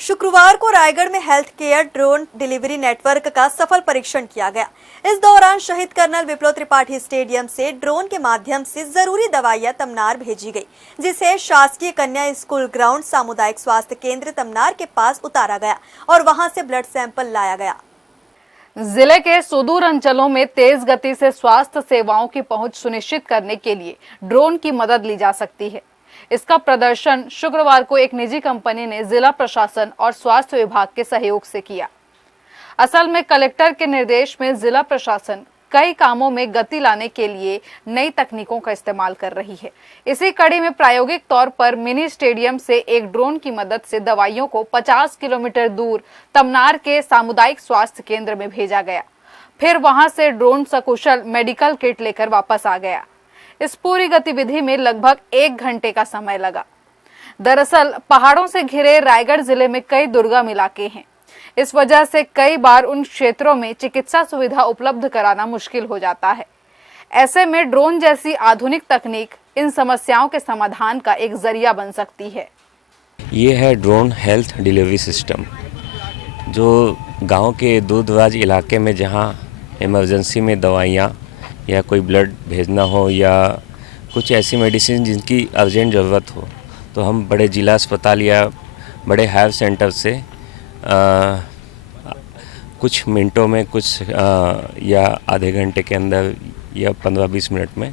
शुक्रवार को रायगढ़ में health care drone delivery network का सफल परीक्षण किया गया। इस दौरान शहीद कर्नल विप्लव त्रिपाठी स्टेडियम से ड्रोन के माध्यम से जरूरी दवाइयां तमनार भेजी गई, जिसे शासकीय कन्या स्कूल ग्राउंड सामुदायिक स्वास्थ्य केंद्र तमनार के पास उतारा गया और वहां से ब्लड सैंपल लाया गया। जिले के सुदूर अंचलों में तेज गति से स्वास्थ्य सेवाओं की पहुंच सुनिश्चित करने के लिए ड्रोन की मदद ली जा सकती है। इसका प्रदर्शन शुक्रवार को एक निजी कंपनी ने जिला प्रशासन और स्वास्थ्य विभाग के सहयोग से किया। असल में कलेक्टर के निर्देश में जिला प्रशासन कई कामों में गति लाने के लिए नई तकनीकों का इस्तेमाल कर रही है। इसी कड़ी में प्रायोगिक तौर पर मिनी स्टेडियम से एक ड्रोन की मदद से दवाइयों को 50 किलोमीटर दूर तमनार के सामुदायिक स्वास्थ्य केंद्र में भेजा गया। फिर वहां से ड्रोन सकुशल मेडिकल किट लेकर वापस आ गया। इस पूरी गतिविधि में लगभग 1 घंटे का समय लगा। दरअसल पहाड़ों से घिरे रायगढ़ जिले में कई दुर्गम इलाके हैं। इस वजह से कई बार उन क्षेत्रों में चिकित्सा सुविधा उपलब्ध कराना मुश्किल हो जाता है। ऐसे में ड्रोन जैसी आधुनिक तकनीक इन समस्याओं के समाधान का एक जरिया बन सकती है। ये है ड्रोन हेल्थ डिलीवरी सिस्टम, जो गांव के दूर-दराज इलाके में जहां इमरजेंसी में दवाइयाँ या कोई ब्लड भेजना हो या कुछ ऐसी मेडिसिन जिनकी अर्जेंट ज़रूरत हो, तो हम बड़े जिला अस्पताल या बड़े हेल्थ सेंटर से कुछ मिनटों में या आधे घंटे के अंदर या 15-20 मिनट में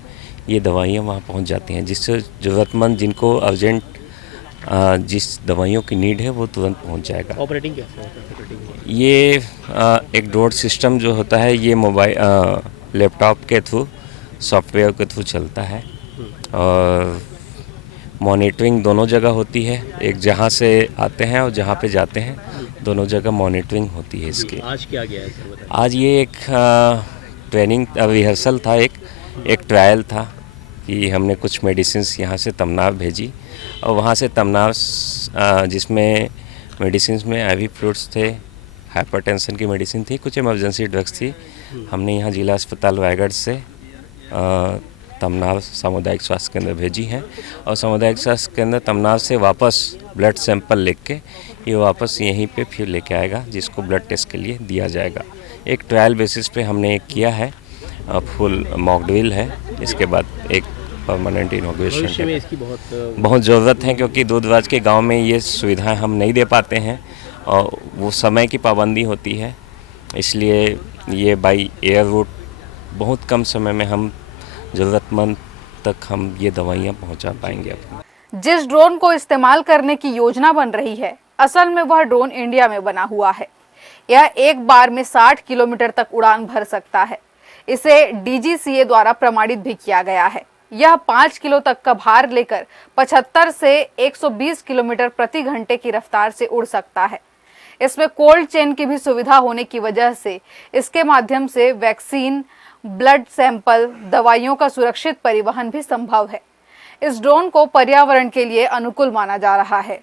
ये दवाइयाँ वहाँ पहुँच जाती हैं, जिससे ज़रूरतमंद जिनको अर्जेंट जिस दवाइयों की नीड है वो तुरंत पहुँच जाएगा। ऑपरेटिंग कैसे होता है? ये एक ड्रोन सिस्टम जो होता है ये मोबाइल लैपटॉप के थ्रू सॉफ्टवेयर के थ्रू चलता है और मॉनिटरिंग दोनों जगह होती है। एक जहाँ से आते हैं और जहाँ पे जाते हैं, दोनों जगह मॉनिटरिंग होती है इसकी। आज क्या गया है सर, बताइए। आज ये एक ट्रेनिंग रिहर्सल था, एक ट्रायल था कि हमने कुछ मेडिसिन्स यहाँ से तमनार भेजी और वहाँ से तमनार जिसमें मेडिसिन्स में IV फ्लूइड्स थे, हाइपरटेंशन की मेडिसिन थी, कुछ इमरजेंसी ड्रग्स थी, हमने यहाँ जिला अस्पताल रायगढ़ से तमनार सामुदायिक स्वास्थ्य केंद्र भेजी हैं और सामुदायिक स्वास्थ्य केंद्र तमनार से वापस ब्लड सैंपल लेके ये वापस यहीं पे फिर लेके आएगा, जिसको ब्लड टेस्ट के लिए दिया जाएगा। एक ट्रायल बेसिस पे हमने एक किया है, फुल मॉक ड्रिल है, इसके बाद एक परमानेंट इनॉग्रेशन है। इसकी बहुत ज़रूरत है, क्योंकि दूर-दराज के गाँव में ये सुविधाएँ हम नहीं दे पाते हैं और वो समय की पाबंदी होती है, इसलिए ये बाई एयर रूट बहुत कम समय में हम ज़रूरतमंद तक हम ये दवाइयाँ पहुँचा पाएंगे अपने। जिस ड्रोन को इस्तेमाल करने की योजना बन रही है, असल में वह ड्रोन इंडिया में बना हुआ है। यह एक बार में 60 किलोमीटर तक उड़ान भर सकता है। इसे DGCA द्वारा प्रमाणित भी किया गया है। यह 5 किलो तक का भार लेकर 75 से 120 किलोमीटर प्रति घंटे की रफ्तार से उड़ सकता है। इसमें कोल्ड चेन की भी सुविधा होने की वजह से इसके माध्यम से वैक्सीन, ब्लड सैंपल, दवाइयों का सुरक्षित परिवहन भी संभव है। इस ड्रोन को पर्यावरण के लिए अनुकूल माना जा रहा है।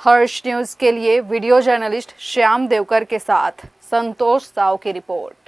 हर्ष न्यूज के लिए वीडियो जर्नलिस्ट श्याम देवकर के साथ संतोष साव की रिपोर्ट।